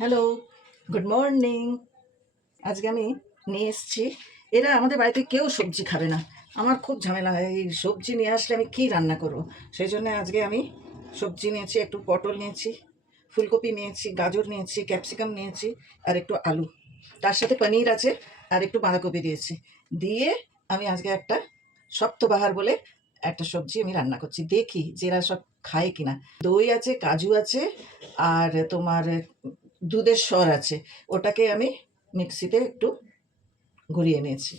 Hello good morning আজকে আমি নিয়ে এসেছি। এরা আমাদের বাড়িতে কেউ সবজি খাবে না। আমার খুব ঝামেলা হয়, এই সবজি নিয়ে আসলে আমি কী রান্না করব? সেই জন্য আজকে আমি সবজি নিয়েছি, একটু পটল নিয়েছি, ফুলকপি নিয়েছি, গাজর নিয়েছি, ক্যাপসিকাম নিয়েছি, আর একটু আলু। তার সাথে পনির আছে, আর একটু বাঁধাকপি দিয়েছি। দিয়ে আমি আজকে একটা সপ্তবাহার বলে একটা সবজি আমি রান্না করছি। দেখি যে এরা সব খায় কিনা। দই আছে, কাজু আছে, আর তোমার দুধের স্বর আছে, ওটাকে আমি মিক্সিতে একটু ঘুরিয়ে নিয়েছি।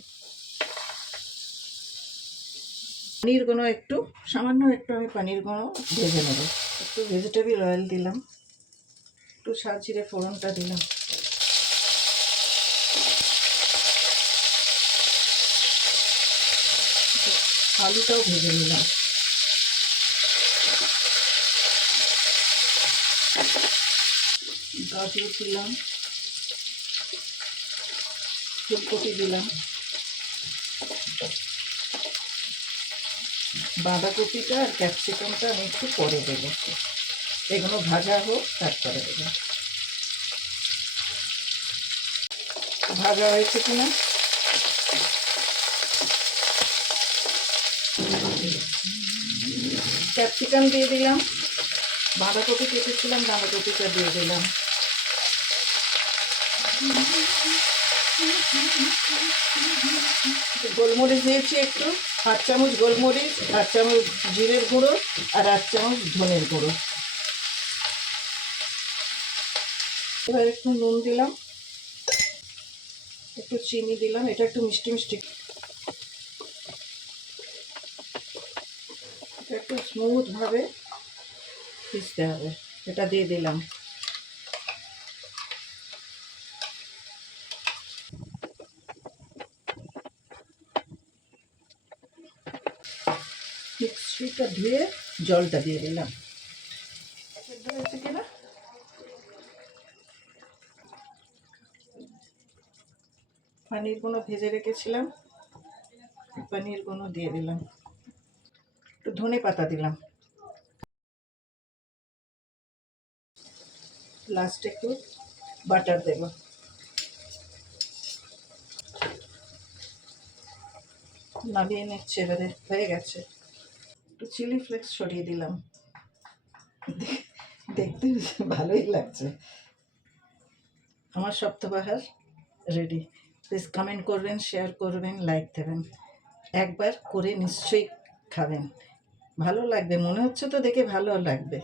পনির গুঁড়ো একটু, সামান্য একটু আমি পনির গুঁড়ো ভেজে নেব। একটু ভেজিটেবল অয়েল দিলাম, একটু সাজিরে ফোড়নটা দিলাম। আলুটাও ভেজে নিলাম। গাজর দিলাম ফুলকপি দিলাম। বাঁধাকপিটা আর ক্যাপসিকামটা আমি একটু পরে দেবো। এগুলো ভাজা হোক, তারপরে দেবো। ভাজা হয়েছে কিনা? ক্যাপসিকাম দিয়ে দিলাম। বাঁধাকপি কেটেছিলাম, বাঁধাকপিটা দিয়ে দিলাম। গোলমরিচ দিয়েছি একটু আট চামচ গোলমরিচ আট চামচ জিরের গুঁড়ো আর আট চামচ ধনের গুঁড়ো। এবার একটু নুন দিলাম, একটু চিনি দিলাম, এটা একটু মিষ্টি মিষ্টি। এটা একটু স্মুথভাবে পিসতে হবে, এটা দিয়ে দিলাম। মিক্সিটা ধুয়ে জলটা দিয়ে দিলাম। কিনা? পনিরগুলো ভেজে রেখেছিলাম পনিরগুলো দিয়ে দিলাম। একটু ধনে পাতা দিলাম। লাস্টে একটু বাটার দেব। নামিয়ে নিচ্ছে এবারে, হয়ে গেছে। একটু চিলি ফ্লেক্স সরিয়ে দিলাম। দেখতে ভালোই লাগছে। আমার সপ্তবাহার রেডি প্লিজ কমেন্ট করবেন শেয়ার করবেন লাইক দেবেন। একবার করে নিশ্চয়ই খাবেন। ভালো লাগবে, মনে হচ্ছে তো দেখে ভালো লাগবে।